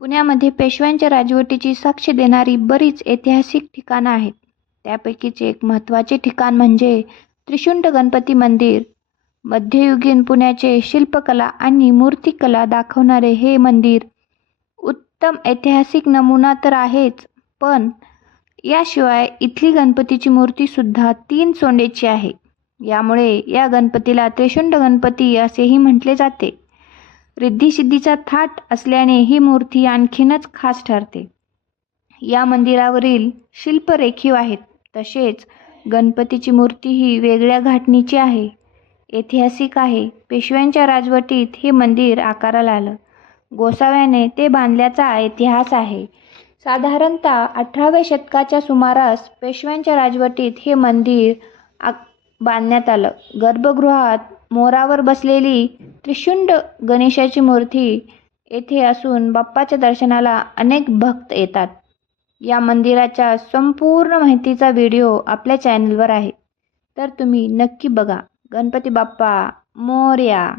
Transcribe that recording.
पुण्यामध्ये पेशव्यांच्या राजवटीची साक्ष देणारी बरीच ऐतिहासिक ठिकाणं आहेत. त्यापैकीच एक महत्त्वाचे ठिकाण म्हणजे त्रिशुंड गणपती मंदिर. मध्ययुगीन पुण्याचे शिल्पकला आणि मूर्तिकला दाखवणारे हे मंदिर उत्तम ऐतिहासिक नमुना तर आहेच पण याशिवाय इथली गणपतीची मूर्तीसुद्धा तीन सोंडेची आहे. यामुळे या गणपतीला त्रिशुंड गणपती असेही म्हटले जाते. रिद्धिसिद्धीचा थाट असल्याने ही मूर्ती आणखीनच खास ठरते. या मंदिरावरील शिल्प रेखीव आहेत. तसेच गणपतीची मूर्ती ही वेगळ्या घाटणीची आहे. ऐतिहासिक आहे. पेशव्यांच्या राजवटीत हे मंदिर आकाराला आलं. गोसाव्याने ते बांधल्याचा इतिहास आहे. साधारणतः अठराव्या शतकाच्या सुमारास पेशव्यांच्या राजवटीत हे मंदिर आ बांधण्यात आलं. गर्भगृहात मोरावर बसलेली त्रिशुंड गणेशाची मूर्ती येथे असून बाप्पाच्या दर्शनाला अनेक भक्त येतात. या मंदिराच्या संपूर्ण माहितीचा व्हिडिओ आपल्या चॅनलवर आहे. तर तुम्ही नक्की बघा. गणपती बाप्पा मोर्या.